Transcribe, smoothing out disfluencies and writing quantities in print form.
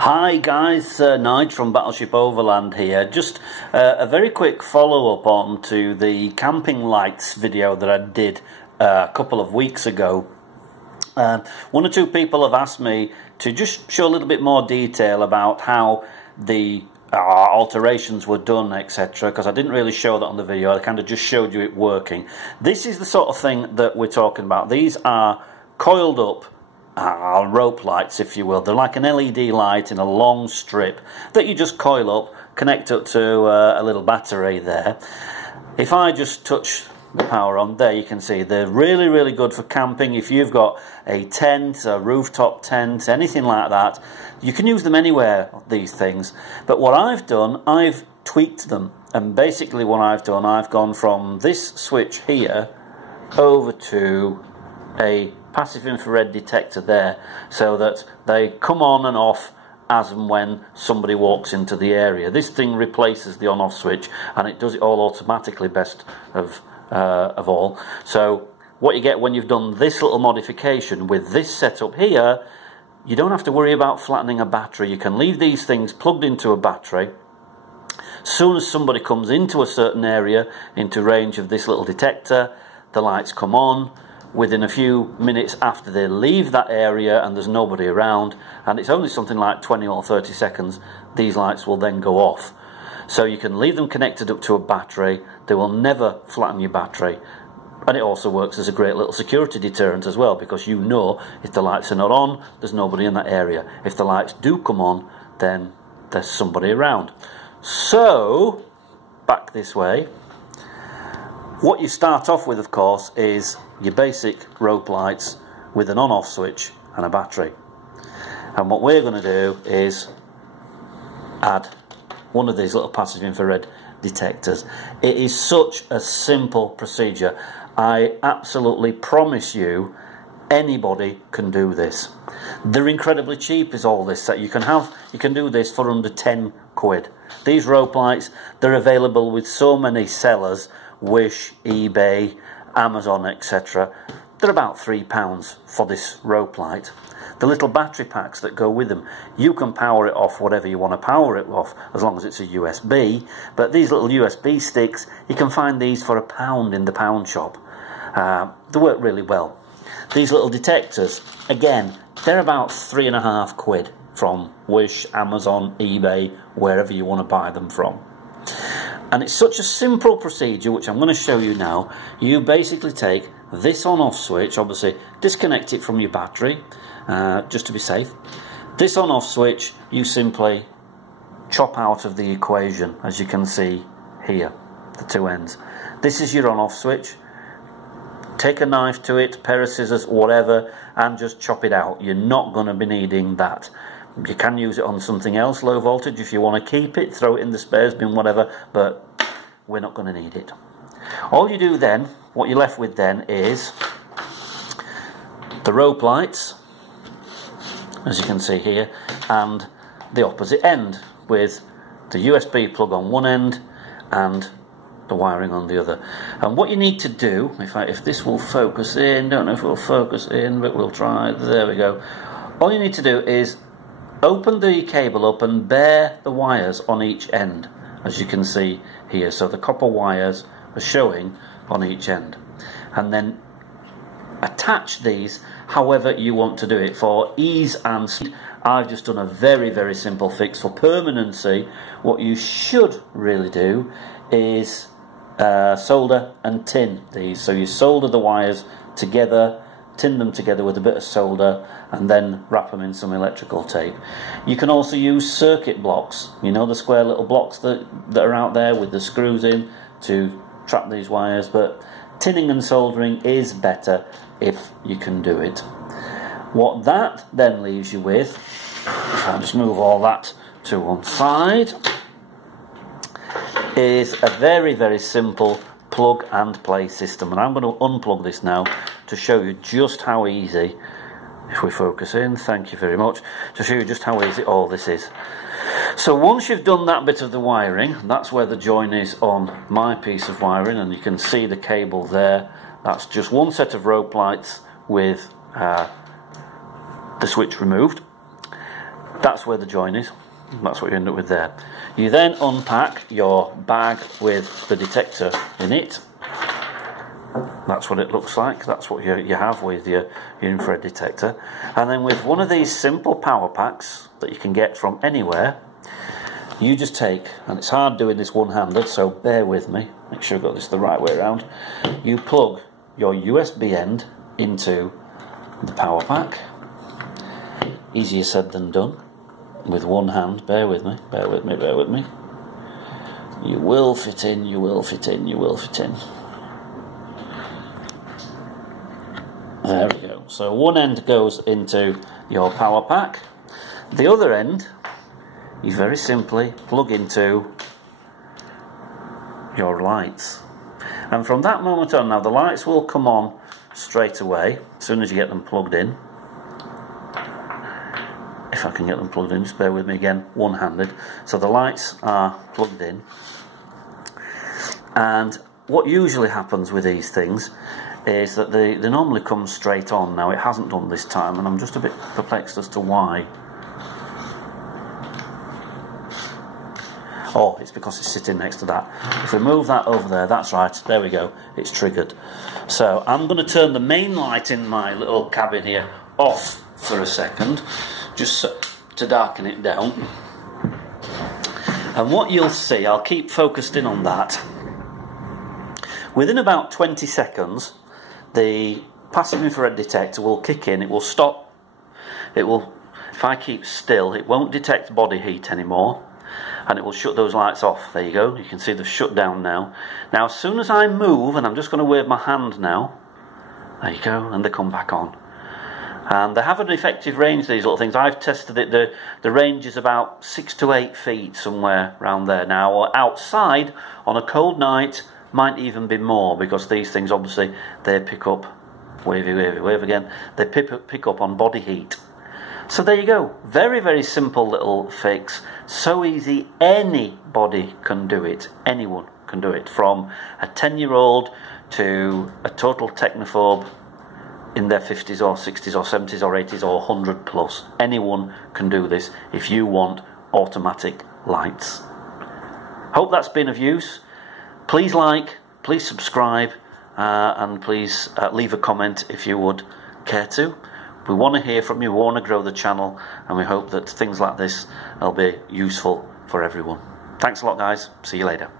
Hi guys, Nige from Battleship Overland here. Just a very quick follow-up on to the camping lights video that I did a couple of weeks ago. One or two people have asked me to just show a little bit more detail about how the alterations were done, etc., because I didn't really show that on the video. I kind of just showed you it working. This is the sort of thing that we're talking about. These are coiled up rope lights, if you will. They're like an LED light in a long strip that you just coil up, connect up to a little battery there. If I just touch the power on there, you can see they're really good for camping. If you've got a tent, a rooftop tent, anything like that, you can use them anywhere, these things. But what I've done, I've tweaked them, and basically what I've done, I've gone from this switch here over to a passive infrared detector there, so that they come on and off as and when somebody walks into the area. This thing replaces the on-off switch, and it does it all automatically, best of all. So what you get when you've done this little modification with this setup here, you don't have to worry about flattening a battery. You can leave these things plugged into a battery. As soon as somebody comes into a certain area, into range of this little detector, the lights come on. Within a few minutes after they leave that area and there's nobody around, and it's only something like 20 or 30 seconds, these lights will then go off. So you can leave them connected up to a battery. They will never flatten your battery, and it also works as a great little security deterrent as well, because you know if the lights are not on, there's nobody in that area. If the lights do come on, then there's somebody around. So back this way, what you start off with, of course, is your basic rope lights with an on-off switch and a battery. And what we're going to do is add one of these little passive infrared detectors. It is such a simple procedure. I absolutely promise you anybody can do this. They're incredibly cheap is all this. You can do this for under 10 quid. These rope lights, they're available with so many sellers, Wish, eBay, Amazon, etc. They're about £3 for this rope light. The little battery packs that go with them, you can power it off whatever you want to power it off, as long as it's a USB. But these little USB sticks, you can find these for £1 in the pound shop. They work really well. These little detectors, again, they're about 3.5 quid from Wish, Amazon, eBay, wherever you want to buy them from. And it's such a simple procedure, which I'm going to show you now. You basically take this on-off switch, obviously disconnect it from your battery, just to be safe. This on-off switch, you simply chop out of the equation, as you can see here, the two ends. This is your on-off switch. Take a knife to it, pair of scissors, whatever, and just chop it out. You're not going to be needing that. You can use it on something else, low voltage, if you want to keep it, throw it in the spares bin, whatever, but we're not going to need it. All you do then, what you're left with then is the rope lights, as you can see here, and the opposite end with the USB plug on one end and the wiring on the other. And what you need to do, if this will focus in, don't know if it will focus in, but we'll try, there we go. All you need to do is open the cable up and bare the wires on each end, as you can see here. So the copper wires are showing on each end. And then attach these however you want to do it. For ease and speed, I've just done a very simple fix. For permanency, what you should really do is solder and tin these. So you solder the wires together, tin them together with a bit of solder, and then wrap them in some electrical tape. You can also use circuit blocks, you know, the square little blocks that are out there with the screws in to trap these wires, but tinning and soldering is better if you can do it. What that then leaves you with, if I just move all that to one side, is a very simple plug and play system. And I'm going to unplug this now to show you just how easy, if we focus in, thank you very much, to show you just how easy all this is. So once you've done that bit of the wiring, that's where the join is on my piece of wiring, and you can see the cable there. That's just one set of rope lights with the switch removed. That's where the join is. That's what you end up with there. You then unpack your bag with the detector in it. That's what it looks like. That's what you have with your infrared detector. And then with one of these simple power packs that you can get from anywhere, you just take, and it's hard doing this one-handed, so bear with me, make sure I've got this the right way around. You plug your USB end into the power pack. Easier said than done. With one hand, bear with me, bear with me, bear with me. You will fit in, you will fit in, you will fit in. There we go. So one end goes into your power pack. The other end, you very simply plug into your lights. And from that moment on, now the lights will come on straight away as soon as you get them plugged in. If I can get them plugged in, just bear with me again, one-handed. So the lights are plugged in. And what usually happens with these things is that they normally come straight on. Now it hasn't done this time, and I'm just a bit perplexed as to why. Oh, it's because it's sitting next to that. If we move that over there, that's right, there we go, it's triggered. So I'm going to turn the main light in my little cabin here off for a second, just to darken it down. And what you'll see, I'll keep focused in on that. Within about 20 seconds, the passive infrared detector will kick in, it will stop, it will, if I keep still, it won't detect body heat anymore, and it will shut those lights off. There you go, you can see they've shut down now. Now as soon as I move, and I'm just going to wave my hand now, there you go, and they come back on. And they have an effective range, these little things. I've tested it, the range is about 6 to 8 feet, somewhere around there now. Or outside, on a cold night, might even be more, because these things, obviously, they pick up, wavy, wavy, wave again, they pick up on body heat. So there you go, very, very simple little fix. So easy, anybody can do it, anyone can do it. From a 10-year-old to a total technophobe in their 50s or 60s or 70s or 80s or 100 plus. Anyone can do this if you want automatic lights. Hope that's been of use. Please like, please subscribe, and please leave a comment if you would care to. We want to hear from you, we want to grow the channel, and we hope that things like this will be useful for everyone. Thanks a lot, guys. See you later.